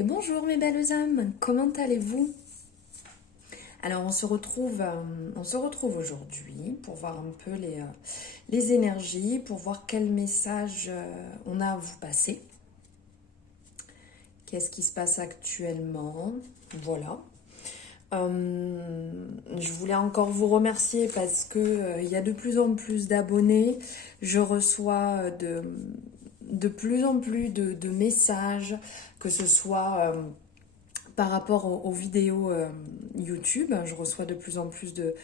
Et bonjour mes belles âmes, comment allez-vous? Alors on se retrouve aujourd'hui pour voir un peu les énergies, pour voir quel message on a à vous passer. Qu'est-ce qui se passe actuellement? Voilà. Je voulais encore vous remercier parce que il y a de plus en plus d'abonnés. Je reçois de plus en plus de messages, que ce soit par rapport aux vidéos YouTube. Je reçois de plus en plus de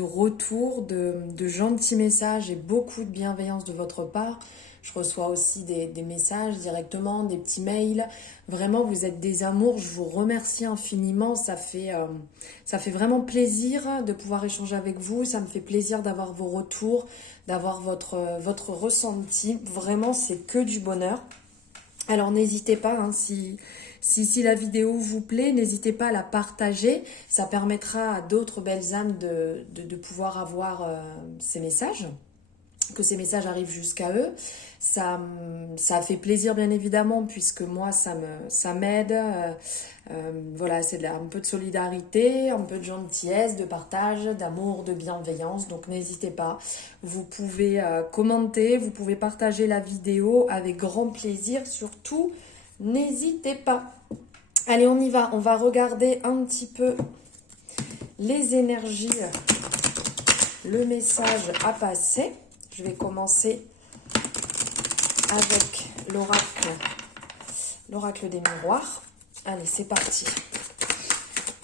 retours, de gentils messages et beaucoup de bienveillance de votre part. Je reçois aussi des messages directement, des petits mails. Vraiment, vous êtes des amours. Je vous remercie infiniment. Ça fait vraiment plaisir de pouvoir échanger avec vous. Ça me fait plaisir d'avoir vos retours, d'avoir votre ressenti. Vraiment, c'est que du bonheur. Alors, n'hésitez pas, hein, si la vidéo vous plaît, n'hésitez pas à la partager. Ça permettra à d'autres belles âmes de pouvoir avoir ces messages, que ces messages arrivent jusqu'à eux. Ça fait plaisir bien évidemment, puisque moi ça m'aide. Voilà, c'est un peu de solidarité, un peu de gentillesse, de partage, d'amour, de bienveillance. Donc n'hésitez pas, vous pouvez commenter, vous pouvez partager la vidéo avec grand plaisir. Surtout, n'hésitez pas. Allez, on y va, on va regarder un petit peu les énergies, le message à passer. Je vais commencer avec l'oracle des miroirs. Allez, c'est parti.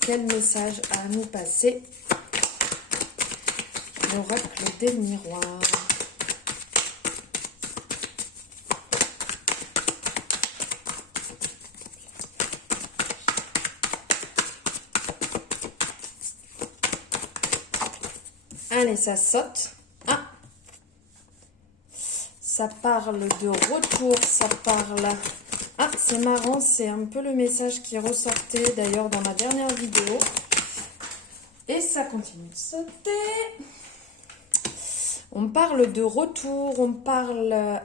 Quel message à nous passer? L'oracle des miroirs. Allez, ça saute. Ah! Ça parle de retour, ça parle... Ah, c'est marrant, c'est un peu le message qui ressortait d'ailleurs dans ma dernière vidéo. Et ça continue de sauter. On parle de retour, on parle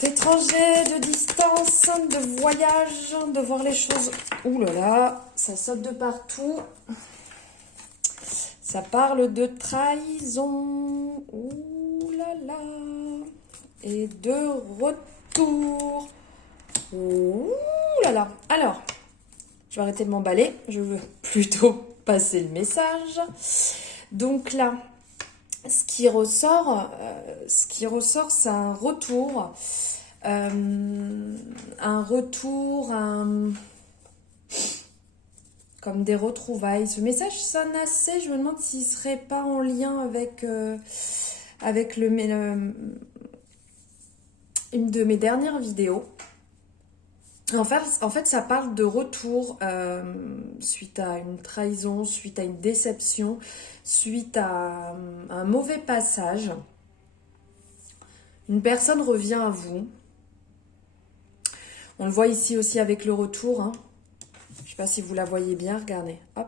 d'étrangers, de distance, de voyage, de voir les choses. Ouh là là, ça saute de partout. Ça parle de trahison. Ouh là là. Et de retour. Ouh là là. Alors, je vais arrêter de m'emballer. Je veux plutôt passer le message. Donc là, ce qui ressort, c'est un retour. Comme des retrouvailles. Ce message sonne assez, je me demande s'il serait pas en lien avec une de mes dernières vidéos. En fait, ça parle de retour suite à une trahison, suite à une déception, suite à un mauvais passage. Une personne revient à vous. On le voit ici aussi avec le retour, hein. Je ne sais pas si vous la voyez bien, regardez, hop.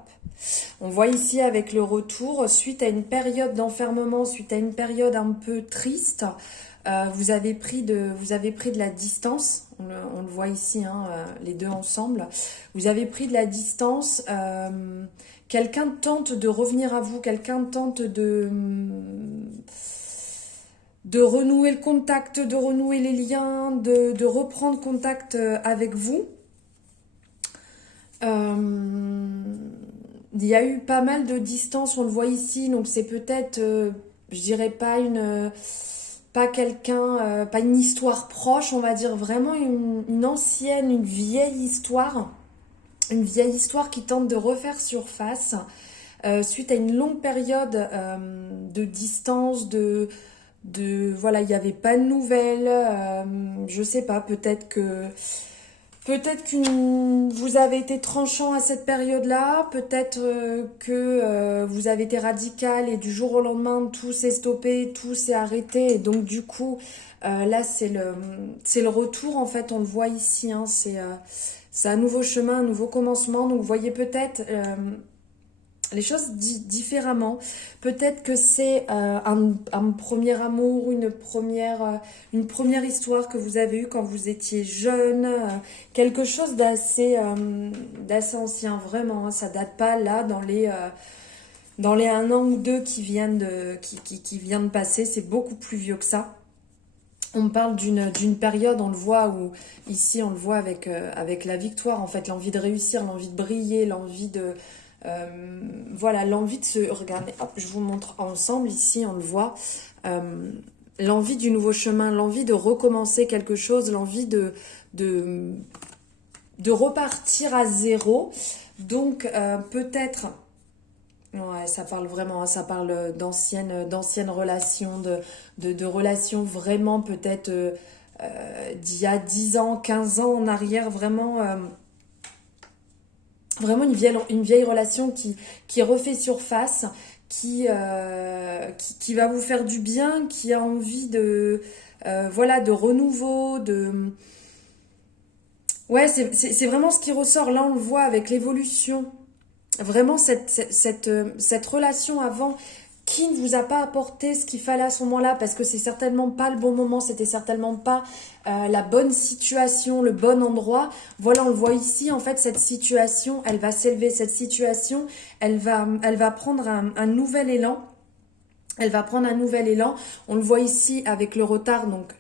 On voit ici avec le retour, suite à une période d'enfermement, suite à une période un peu triste, vous avez pris de la distance. On le voit ici, hein, les deux ensemble. Vous avez pris de la distance. Quelqu'un tente de revenir à vous, quelqu'un tente de renouer le contact, de renouer les liens, de reprendre contact avec vous. Il y a eu pas mal de distance, on le voit ici, donc c'est peut-être, je dirais pas pas une histoire proche, on va dire vraiment une ancienne, une vieille histoire qui tente de refaire surface, suite à une longue période de distance, voilà, il n'y avait pas de nouvelles, je sais pas, peut-être que vous avez été tranchant à cette période-là, peut-être que vous avez été radical et du jour au lendemain, tout s'est stoppé, tout s'est arrêté. Et donc du coup, là, c'est le retour, en fait, on le voit ici. Hein, c'est un nouveau chemin, un nouveau commencement. Donc vous voyez peut-être les choses différemment. Peut-être que c'est un premier amour, une première histoire que vous avez eue quand vous étiez jeune, quelque chose d'assez ancien, vraiment, hein. Ça date pas là dans les 1 an ou 2 qui vient de passer, c'est beaucoup plus vieux que ça. On parle d'une période, on le voit, où ici on le voit avec la victoire, en fait, l'envie de réussir, l'envie de briller, voilà, l'envie de se... Regardez, hop, je vous montre ensemble, ici on le voit, l'envie du nouveau chemin, l'envie de recommencer quelque chose, l'envie de repartir à zéro. Donc peut-être... Ouais, ça parle vraiment, hein, ça parle d'anciennes relations, de relations vraiment peut-être d'il y a 10 ans, 15 ans en arrière, vraiment une vieille relation qui refait surface, qui va vous faire du bien, qui a envie voilà, de renouveau, Ouais, c'est vraiment ce qui ressort. Là, on le voit avec l'évolution. Vraiment, cette relation avant qui ne vous a pas apporté ce qu'il fallait à ce moment-là, parce que c'est certainement pas le bon moment, c'était certainement pas la bonne situation, le bon endroit. Voilà, on le voit ici, en fait, cette situation, elle va s'élever. Cette situation, elle va prendre un nouvel élan. Elle va prendre un nouvel élan. On le voit ici avec le retard, donc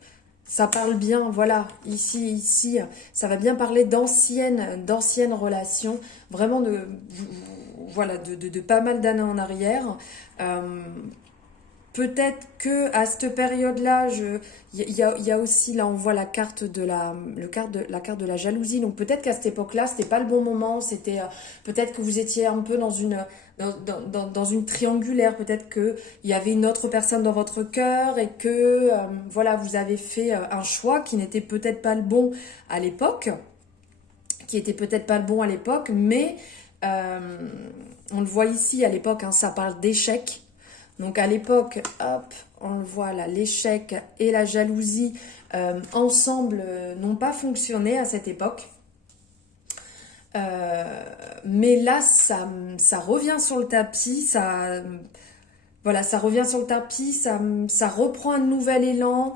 ça parle bien, voilà, ici, ça va bien parler d'anciennes relations, vraiment voilà, de pas mal d'années en arrière. Euh, Peut-être que à cette période-là, il y a aussi, là on voit la carte la carte de la jalousie. Donc peut-être qu'à cette époque-là, c'était pas le bon moment. C'était peut-être que vous étiez un peu dans une triangulaire. Peut-être que il y avait une autre personne dans votre cœur et que voilà, vous avez fait un choix qui n'était peut-être pas le bon à l'époque, mais euh, on le voit ici à l'époque, hein, ça parle d'échec. Donc à l'époque, hop, on le voit là, l'échec et la jalousie ensemble n'ont pas fonctionné à cette époque. Mais là, ça revient sur le tapis, voilà, ça revient sur le tapis, ça reprend un nouvel élan,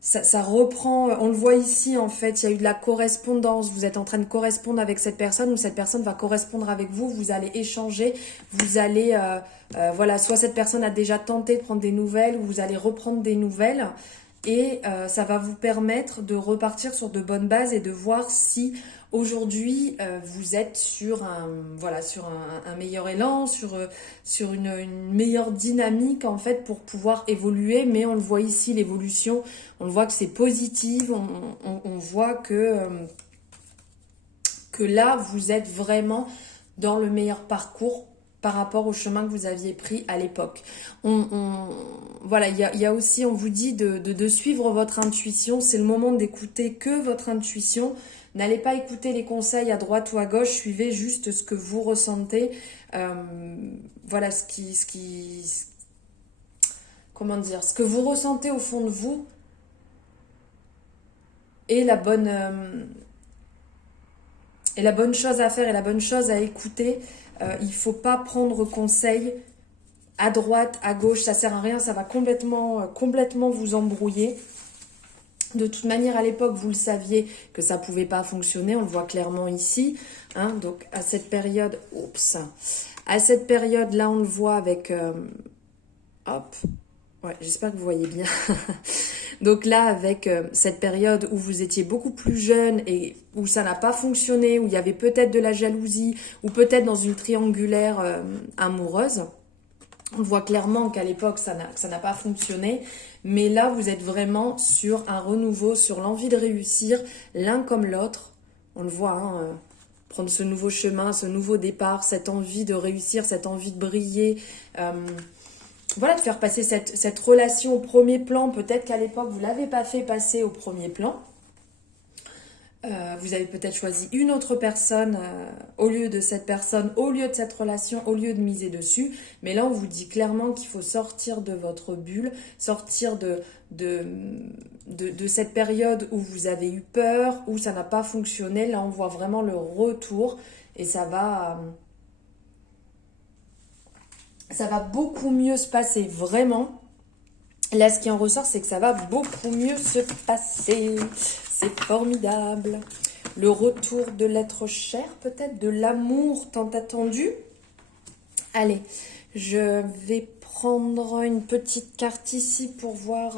ça reprend, on le voit ici en fait, il y a eu de la correspondance, vous êtes en train de correspondre avec cette personne ou cette personne va correspondre avec vous, vous allez échanger, vous allez, voilà, soit cette personne a déjà tenté de prendre des nouvelles ou vous allez reprendre des nouvelles et ça va vous permettre de repartir sur de bonnes bases et de voir si aujourd'hui vous êtes sur un meilleur élan, sur une meilleure dynamique en fait pour pouvoir évoluer. Mais on le voit ici, l'évolution, on le voit que c'est positif, on voit que là vous êtes vraiment dans le meilleur parcours par rapport au chemin que vous aviez pris à l'époque. Voilà, il y a aussi, on vous dit de suivre votre intuition. C'est le moment d'écouter que votre intuition. N'allez pas écouter les conseils à droite ou à gauche. Suivez juste ce que vous ressentez. Voilà, comment dire, ce que vous ressentez au fond de vous est la bonne chose à faire et la bonne chose à écouter. Il ne faut pas prendre conseil à droite, à gauche, ça sert à rien, ça va complètement vous embrouiller. De toute manière, à l'époque, vous le saviez que ça ne pouvait pas fonctionner, on le voit clairement ici. Hein, donc à cette période, là, on le voit avec... hop, ouais, j'espère que vous voyez bien. Donc là, avec cette période où vous étiez beaucoup plus jeune et où ça n'a pas fonctionné, où il y avait peut-être de la jalousie, ou peut-être dans une triangulaire amoureuse, on voit clairement qu'à l'époque, ça n'a pas fonctionné. Mais là, vous êtes vraiment sur un renouveau, sur l'envie de réussir, l'un comme l'autre. On le voit, hein, prendre ce nouveau chemin, ce nouveau départ, cette envie de réussir, cette envie de briller. Voilà, de faire passer cette relation au premier plan. Peut-être qu'à l'époque, vous ne l'avez pas fait passer au premier plan. Vous avez peut-être choisi une autre personne au lieu de cette personne, au lieu de cette relation, au lieu de miser dessus. Mais là, on vous dit clairement qu'il faut sortir de votre bulle, sortir de cette période où vous avez eu peur, où ça n'a pas fonctionné. Là, on voit vraiment le retour et ça va Ça va beaucoup mieux se passer, vraiment. Là, ce qui en ressort, c'est que ça va beaucoup mieux se passer. C'est formidable. Le retour de l'être cher, peut-être, de l'amour tant attendu. Allez, je vais prendre une petite carte ici pour voir...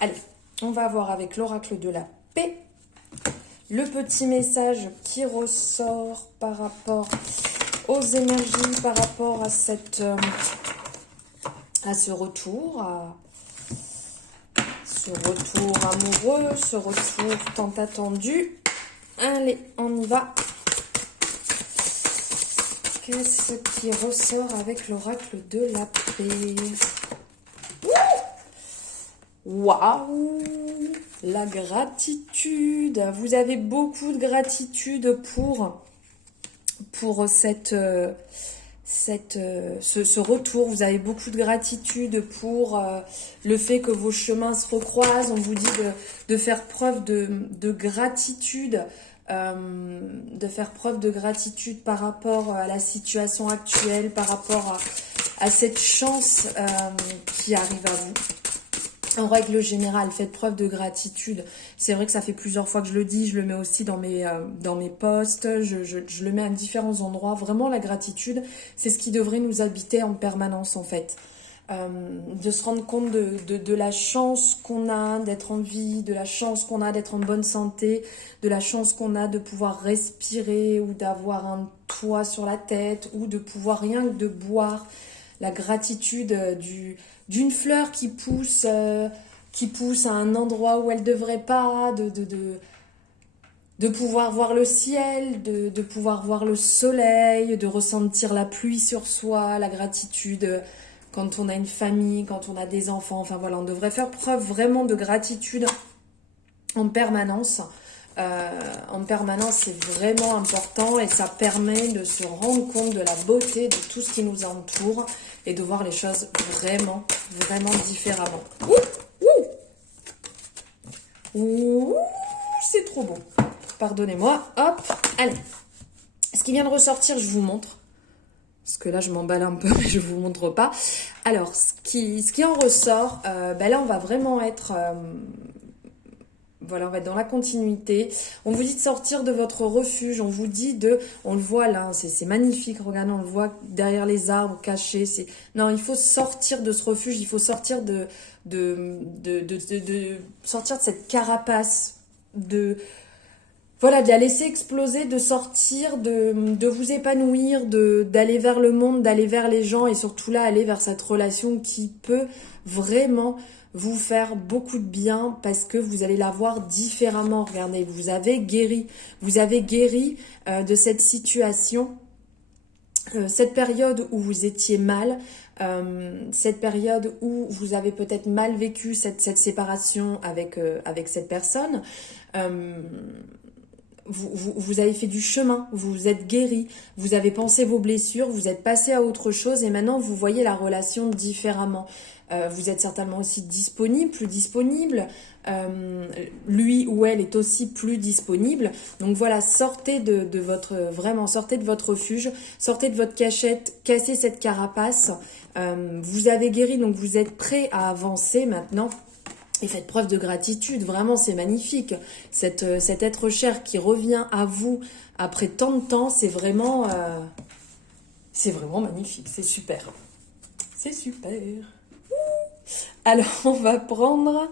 Allez, on va voir avec l'oracle de la paix. Le petit message qui ressort par rapport aux énergies, par rapport à ce retour, ce retour amoureux, ce retour tant attendu. Allez, on y va. Qu'est-ce qui ressort avec l'oracle de la paix? Waouh! La gratitude. Vous avez beaucoup de gratitude pour ce retour. Vous avez beaucoup de gratitude pour le fait que vos chemins se recroisent. On vous dit de faire preuve de gratitude. De faire preuve de gratitude par rapport à la situation actuelle, par rapport à cette chance qui arrive à vous. En règle générale, faites preuve de gratitude. C'est vrai que ça fait plusieurs fois que je le dis, je le mets aussi dans mes posts, je le mets à différents endroits. Vraiment, la gratitude, c'est ce qui devrait nous habiter en permanence en fait. De se rendre compte de la chance qu'on a d'être en vie, de la chance qu'on a d'être en bonne santé, de la chance qu'on a de pouvoir respirer ou d'avoir un toit sur la tête ou de pouvoir rien que de boire. La gratitude d'une fleur qui pousse à un endroit où elle ne devrait pas, de pouvoir voir le ciel, de pouvoir voir le soleil, de ressentir la pluie sur soi, la gratitude quand on a une famille, quand on a des enfants. Enfin voilà, on devrait faire preuve vraiment de gratitude en permanence. C'est vraiment important et ça permet de se rendre compte de la beauté de tout ce qui nous entoure et de voir les choses vraiment, vraiment différemment. Ouh, c'est trop beau. Pardonnez-moi. Hop, allez. Ce qui vient de ressortir, je vous montre. Parce que là, je m'emballe un peu, mais je ne vous montre pas. Alors, ce qui en ressort, là, on va vraiment être... Voilà, on va être dans la continuité. On vous dit de sortir de votre refuge. On vous dit on le voit là, c'est magnifique. Regardez, on le voit derrière les arbres, caché. Non, il faut sortir de ce refuge. Il faut sortir sortir de cette carapace. De la laisser exploser, de sortir, de vous épanouir, d'aller vers le monde, d'aller vers les gens et surtout là, aller vers cette relation qui peut vraiment vous faire beaucoup de bien parce que vous allez la voir différemment. Regardez, vous avez guéri de cette situation, cette période où vous étiez mal, cette période où vous avez peut-être mal vécu cette séparation avec cette personne. Vous avez fait du chemin, vous vous êtes guéri, vous avez pensé vos blessures, vous êtes passé à autre chose et maintenant vous voyez la relation différemment. Vous êtes certainement aussi disponible, plus disponible. Lui ou elle est aussi plus disponible. Donc voilà, sortez de votre refuge, sortez de votre cachette, cassez cette carapace. Vous avez guéri, donc vous êtes prêt à avancer maintenant. Et faites preuve de gratitude, vraiment c'est magnifique. Cet être cher qui revient à vous après tant de temps, c'est vraiment magnifique, c'est super. C'est super. Alors on va prendre,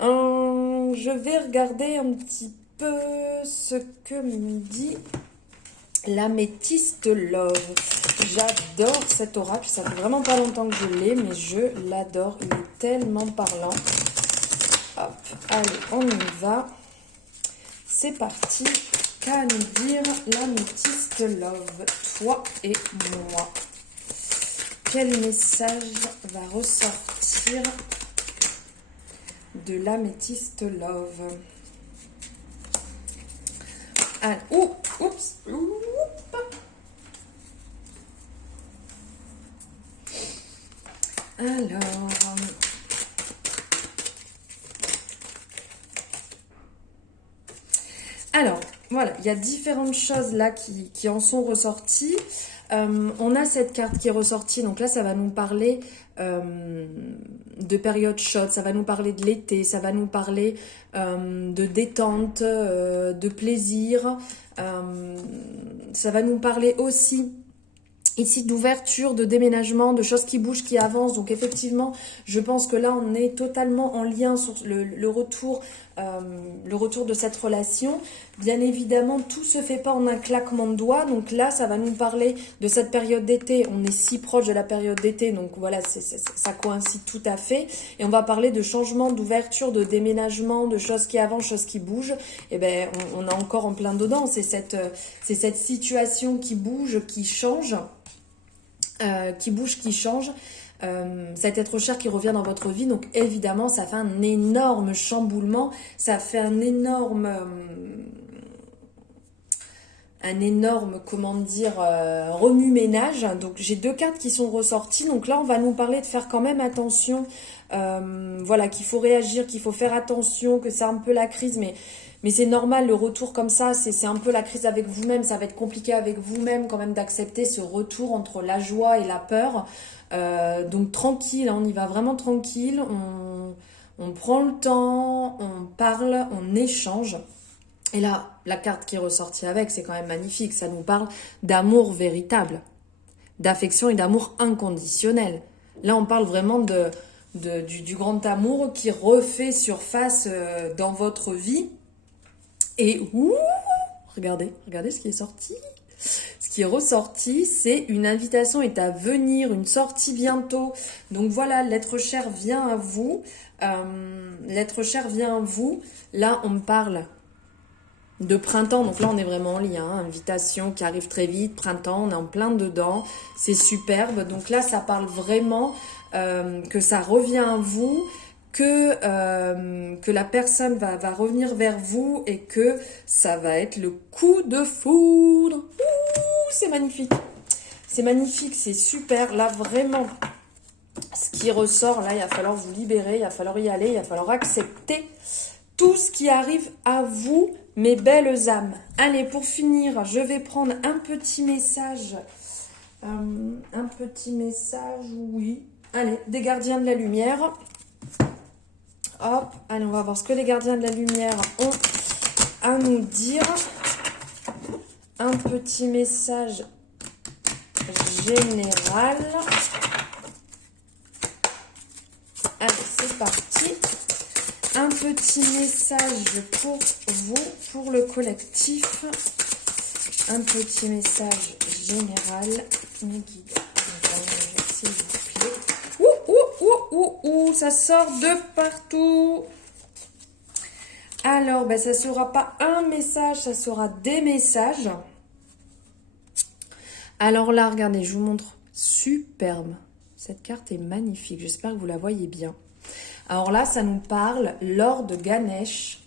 je vais regarder un petit peu ce que me dit l'améthyste love. J'adore cet oracle, ça fait vraiment pas longtemps que je l'ai, mais je l'adore, il est tellement parlant. Hop, allez, on y va. C'est parti. Qu'à nous dire l'améthyste love, toi et moi. Quel message va ressortir de l'améthyste love? Ah, oups. Alors, voilà, il y a différentes choses là qui en sont ressorties. On a cette carte qui est ressortie, donc là ça va nous parler de période chaude, ça va nous parler de l'été, ça va nous parler de détente, de plaisir, ça va nous parler aussi ici d'ouverture, de déménagement, de choses qui bougent, qui avancent. Donc effectivement, je pense que là, on est totalement en lien sur le retour de cette relation. Bien évidemment, tout se fait pas en un claquement de doigts. Donc là, ça va nous parler de cette période d'été. On est si proche de la période d'été. Donc voilà, ça coïncide tout à fait. Et on va parler de changement, d'ouverture, de déménagement, de choses qui avancent, choses qui bougent. Et ben, on est encore en plein dedans. C'est cette situation qui bouge, qui change. Qui bouge, qui change, cet être cher qui revient dans votre vie, donc évidemment ça fait un énorme chamboulement, ça fait un énorme, comment dire, remue-ménage. Donc j'ai deux cartes qui sont ressorties, donc là on va nous parler de faire quand même attention, voilà, qu'il faut réagir, qu'il faut faire attention, que c'est un peu la crise, mais c'est normal, le retour comme ça, c'est un peu la crise avec vous-même. Ça va être compliqué avec vous-même quand même d'accepter ce retour entre la joie et la peur. Donc tranquille, hein, on y va vraiment tranquille. On prend le temps, on parle, on échange. Et là, la carte qui est ressortie avec, c'est quand même magnifique. Ça nous parle d'amour véritable, d'affection et d'amour inconditionnel. Là, on parle vraiment du grand amour qui refait surface dans votre vie. Et regardez ce qui est sorti. Ce qui est ressorti, c'est une invitation est à venir, une sortie bientôt. Donc voilà, l'être cher vient à vous. L'être cher vient à vous. Là, on me parle de printemps. Donc là, on est vraiment en lien. Invitation qui arrive très vite. Printemps, on est en plein dedans. C'est superbe. Donc là, ça parle vraiment que ça revient à vous. Que la personne va revenir vers vous et que ça va être le coup de foudre. Ouh, c'est magnifique. C'est magnifique, c'est super. Là, vraiment, ce qui ressort, là, il va falloir vous libérer, il va falloir y aller, il va falloir accepter tout ce qui arrive à vous, mes belles âmes. Allez, pour finir, je vais prendre un petit message. Oui. Allez, des gardiens de la lumière. Hop, allez, on va voir ce que les gardiens de la lumière ont à nous dire. Un petit message général. Allez, c'est parti. Un petit message pour vous, pour le collectif. Un petit message général. Mes guides, s'il vous plaît. Ça sort de partout. Alors, ben, ça ne sera pas un message, ça sera des messages. Alors là, regardez, je vous montre. Superbe. Cette carte est magnifique. J'espère que vous la voyez bien. Alors là, ça nous parle, l'or de Ganesh,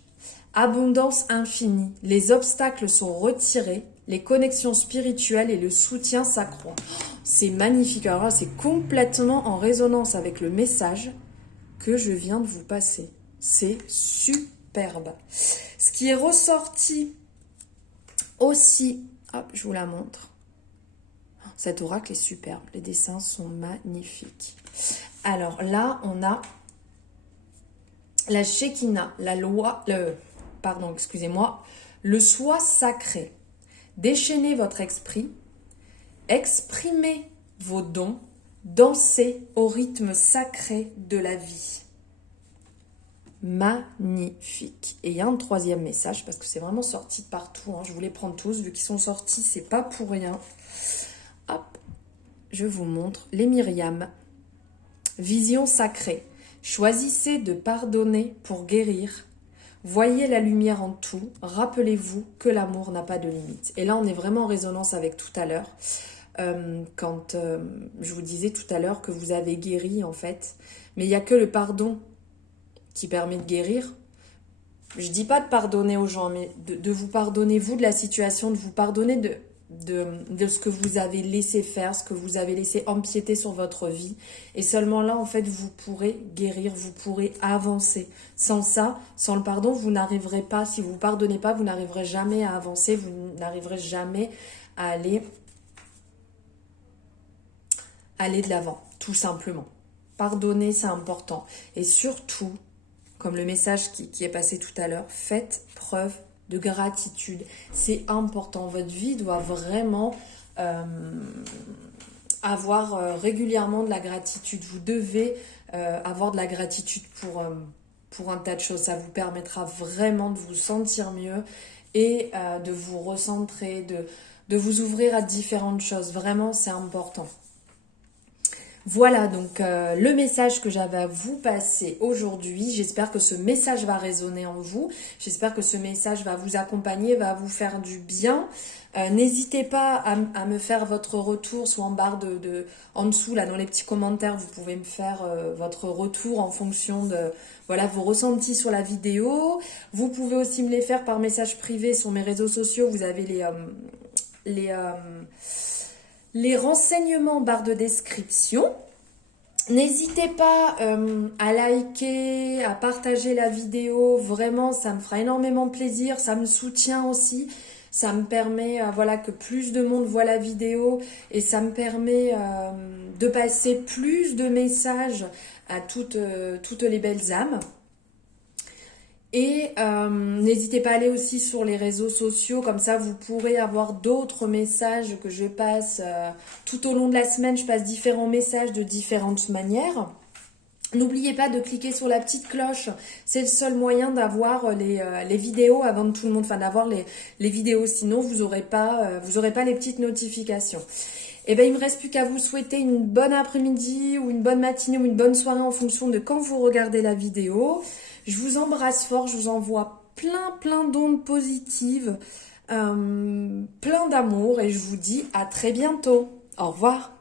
abondance infinie. Les obstacles sont retirés, les connexions spirituelles et le soutien s'accroît. C'est magnifique. Alors là, c'est complètement en résonance avec le message que je viens de vous passer. C'est superbe. Ce qui est ressorti aussi, hop, je vous la montre. Cet oracle est superbe. Les dessins sont magnifiques. Alors là, on a la Shekinah, le soi sacré. Déchaînez votre esprit, exprimez vos dons, dansez au rythme sacré de la vie. Magnifique. Et il y a un troisième message, parce que c'est vraiment sorti de partout. Je voulais prendre tous, vu qu'ils sont sortis, c'est pas pour rien. Hop, je vous montre les Myriam. Vision sacrée. Choisissez de pardonner pour guérir. Voyez la lumière en tout. Rappelez-vous que l'amour n'a pas de limite. Et là, on est vraiment en résonance avec tout à l'heure. Quand je vous disais tout à l'heure que vous avez guéri, en fait. Mais il n'y a que le pardon qui permet de guérir. Je dis pas de pardonner aux gens, mais de vous pardonner, vous, de la situation, de vous pardonner de ce que vous avez laissé faire, ce que vous avez laissé empiéter sur votre vie. Et seulement là, en fait, vous pourrez guérir, vous pourrez avancer. Sans ça, sans le pardon, vous n'arriverez pas, si vous ne pardonnez pas, vous n'arriverez jamais à avancer, vous n'arriverez jamais à aller aller de l'avant, tout simplement. Pardonner, c'est important. Et surtout, comme le message qui est passé tout à l'heure, faites preuve de gratitude. C'est important. Votre vie doit vraiment avoir régulièrement de la gratitude. Vous devez avoir de la gratitude pour un tas de choses. Ça vous permettra vraiment de vous sentir mieux et de vous recentrer, de vous ouvrir à différentes choses. Vraiment, c'est important. Voilà donc le message que j'avais à vous passer aujourd'hui. J'espère que ce message va résonner en vous. J'espère que ce message va vous accompagner, va vous faire du bien. N'hésitez pas à me faire votre retour, soit en barre en dessous, là dans les petits commentaires, vous pouvez me faire votre retour en fonction de voilà, vos ressentis sur la vidéo. Vous pouvez aussi me les faire par message privé sur mes réseaux sociaux. Vous avez les renseignements en barre de description. N'hésitez pas à liker, à partager la vidéo. Vraiment, ça me fera énormément plaisir. Ça me soutient aussi. Ça me permet voilà, que plus de monde voit la vidéo et ça me permet de passer plus de messages à toutes les belles âmes. Et n'hésitez pas à aller aussi sur les réseaux sociaux, comme ça vous pourrez avoir d'autres messages que je passe tout au long de la semaine. Je passe différents messages de différentes manières. N'oubliez pas de cliquer sur la petite cloche, c'est le seul moyen d'avoir les vidéos avant de tout le monde, enfin d'avoir les vidéos, sinon vous n'aurez pas les petites notifications. Et bien il ne me reste plus qu'à vous souhaiter une bonne après-midi ou une bonne matinée ou une bonne soirée en fonction de quand vous regardez la vidéo. Je vous embrasse fort, je vous envoie plein d'ondes positives, plein d'amour et je vous dis à très bientôt. Au revoir.